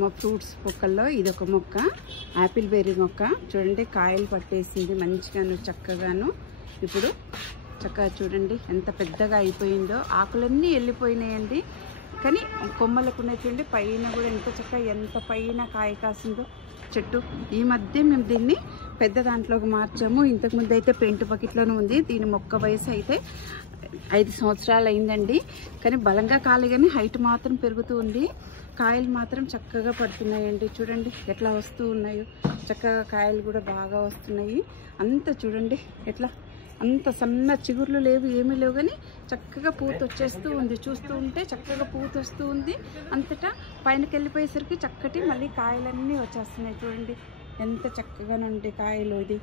మా ఫ్రూట్స్ మొక్కల్లో ఇదొక మొక్క, యాపిల్ బెర్రీ మొక్క. చూడండి కాయలు పట్టేసింది మంచిగాను చక్కగాను. ఇప్పుడు చక్కగా చూడండి ఎంత పెద్దగా అయిపోయిందో. ఆకులన్నీ వెళ్ళిపోయినాయండి, కానీ కొమ్మలకు ఉన్నాయి చూడండి. పైన కూడా ఎంత చక్కగా ఎంత పైన కాయ కాసిందో చెట్టు. ఈ మధ్య మేము దీన్ని పెద్ద దాంట్లోకి మార్చాము. ఇంతకుముందు అయితే పెయింట్ బకెట్లోనే ఉంది. దీని మొక్క వయసు అయితే 5 సంవత్సరాలు అయిందండి. కానీ బలంగా కాలే కానీ హైట్ మాత్రం పెరుగుతూ ఉంది. కాయలు మాత్రం చక్కగా పడుతున్నాయండి. చూడండి ఎట్లా వస్తూ ఉన్నాయో. చక్కగా కాయలు కూడా బాగా వస్తున్నాయి. అంత చూడండి ఎట్లా, అంత సన్న చిగుర్లు లేవు, ఏమీ లేవు, కానీ చక్కగా పూత వచ్చేస్తూ ఉంది. చూస్తూ ఉంటే చక్కగా పూత వస్తూ ఉంది. అంతటా పైనకి వెళ్ళిపోయేసరికి చక్కటి మళ్ళీ కాయలన్నీ వచ్చేస్తున్నాయి. చూడండి ఎంత చక్కగానండి కాయలు. ఇది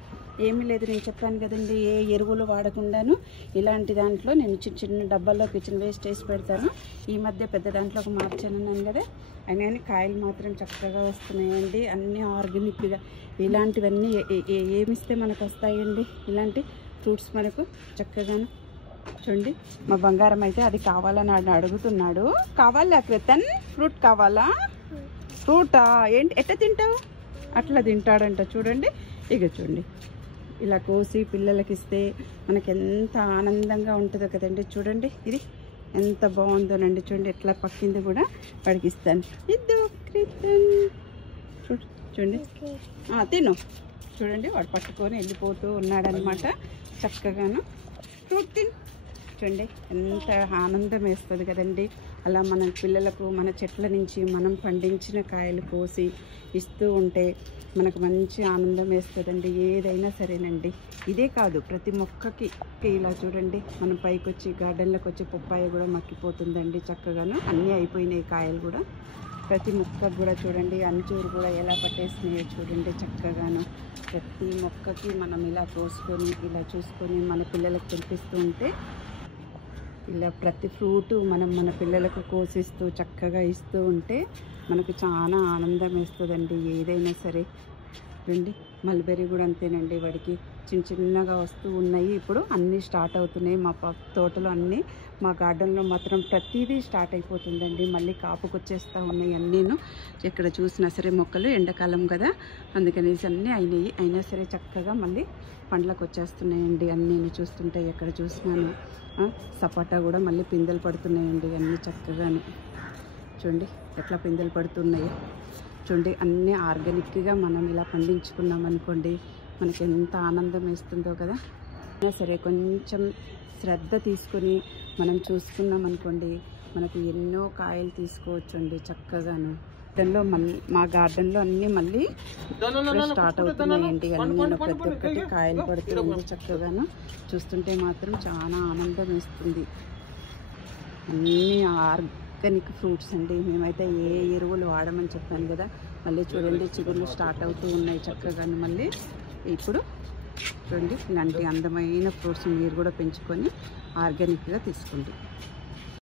ఏమీ లేదు, నేను చెప్పాను కదండి, ఏ ఎరువులు వాడకుండాను ఇలాంటి దాంట్లో నేను చిన్న చిన్న డబ్బాల్లో కిచెన్ వేస్ట్ వేసి పెడతాను. ఈ మధ్య పెద్ద దాంట్లోకి మార్చానన్నాను కదా, అయినా కానీ కాయలు మాత్రం చక్కగా వస్తున్నాయండి. అన్నీ ఆర్గానిక్గా. ఇలాంటివన్నీ ఏమిస్తే మనకు వస్తాయండి ఇలాంటి ఫ్రూట్స్ మనకు చక్కగాను. చూడండి మా బంగారం అయితే అది కావాలని అడుగుతున్నాడు. కావాలా క్రితన్? ఫ్రూట్ కావాలా? ఫ్రూటా? ఏంటి ఎట్లా తింటావు? అట్లా తింటాడంట. చూడండి ఇక చూడండి ఇలా కోసి పిల్లలకి ఇస్తే మనకి ఎంత ఆనందంగా ఉంటుందో కదండి. చూడండి ఇది ఎంత బాగుందోనండి. చూడండి ఎట్లా పక్కింది కూడా వాడికి ఇస్తాను. ఇద్దు క్రితన్ చూడండి తిను. చూడండి వాడు పట్టుకొని వెళ్ళిపోతూ ఉన్నాడనమాట చక్కగాను. ఫ్రూట్ తిన్. చూడండి ఎంత ఆనందం వేస్తుంది కదండి. అలా మన పిల్లలకు మన చెట్ల నుంచి మనం పండించిన కాయలు కోసి ఇస్తూ ఉంటే మనకు మంచి ఆనందం వేస్తుందండి. ఏదైనా సరేనండి, ఇదే కాదు ప్రతి మొక్కకి ఇలా చూడండి. మనం పైకి వచ్చి గార్డెన్లోకి వచ్చి పప్పాయ కూడా మక్కిపోతుందండి చక్కగాను. అన్నీ అయిపోయినాయి కాయలు కూడా. ప్రతి మొక్కకు కూడా చూడండి అంచూరు కూడా ఎలా పట్టేసినాయో చూడండి చక్కగాను. ప్రతి మొక్కకి మనం ఇలా కోసుకొని ఇలా చూసుకొని మన పిల్లలకు తినిపిస్తూ ఉంటే, ఇలా ప్రతి ఫ్రూటు మనం మన పిల్లలకు కోసిస్తూ చక్కగా ఇస్తూ ఉంటే మనకు చాలా ఆనందం వేస్తుందండి. ఏదైనా సరే రండి. మల్బెర్రీ కూడా అంతేనండి, వాడికి చిన్న చిన్నగా వస్తూ ఉన్నాయి. ఇప్పుడు అన్నీ స్టార్ట్ అవుతున్నాయి. మా తోటలో అన్నీ, మా గార్డెన్లో మాత్రం ప్రతిదీ స్టార్ట్ అయిపోతుందండి. మళ్ళీ కాపుకు వచ్చేస్తూ ఉన్నాయి అన్నీను. ఎక్కడ చూసినా సరే మొక్కలు ఎండాకాలం కదా అందుకనేసి అన్నీ అయినాయి. అయినా సరే చక్కగా మళ్ళీ పండ్లకు వచ్చేస్తున్నాయండి అన్నీను. చూస్తుంటే ఎక్కడ చూసినాను. సపోటా కూడా మళ్ళీ పిందెలు పడుతున్నాయండి అన్నీ చక్కగాను. చూడండి ఎట్లా పిందెలు పడుతున్నాయి. చూడండి అన్నీ ఆర్గానిక్గా మనం ఇలా పండించుకున్నాం అనుకోండి మనకి ఎంత ఆనందం వేస్తుందో కదా. సరే కొంచెం శ్రద్ధ తీసుకొని మనం చూసుకున్నాం అనుకోండి మనకు ఎన్నో కాయలు తీసుకోవచ్చండి చక్కగాను. మా గార్డెన్లో అన్నీ మళ్ళీ స్టార్ట్ అవుతున్నాయండి. అన్నీ ప్రతి ఒక్కటి కాయలు పడుతుంది చక్కగాను. చూస్తుంటే మాత్రం చాలా ఆనందం వేస్తుంది. అన్నీ ఆర్గానిక్ ఫ్రూట్స్ అండి. మేమైతే ఏ ఎరువులు వాడమని చెప్పాను కదా. మళ్ళీ చూడండి చిగుర్లు స్టార్ట్ అవుతూ ఉన్నాయి చక్కగాను. మళ్ళీ ఇప్పుడు చూడండి ఇలాంటి అందమైన ఫ్రూట్స్ మీరు కూడా పెంచుకొని ఆర్గానిక్గా తీసుకోండి.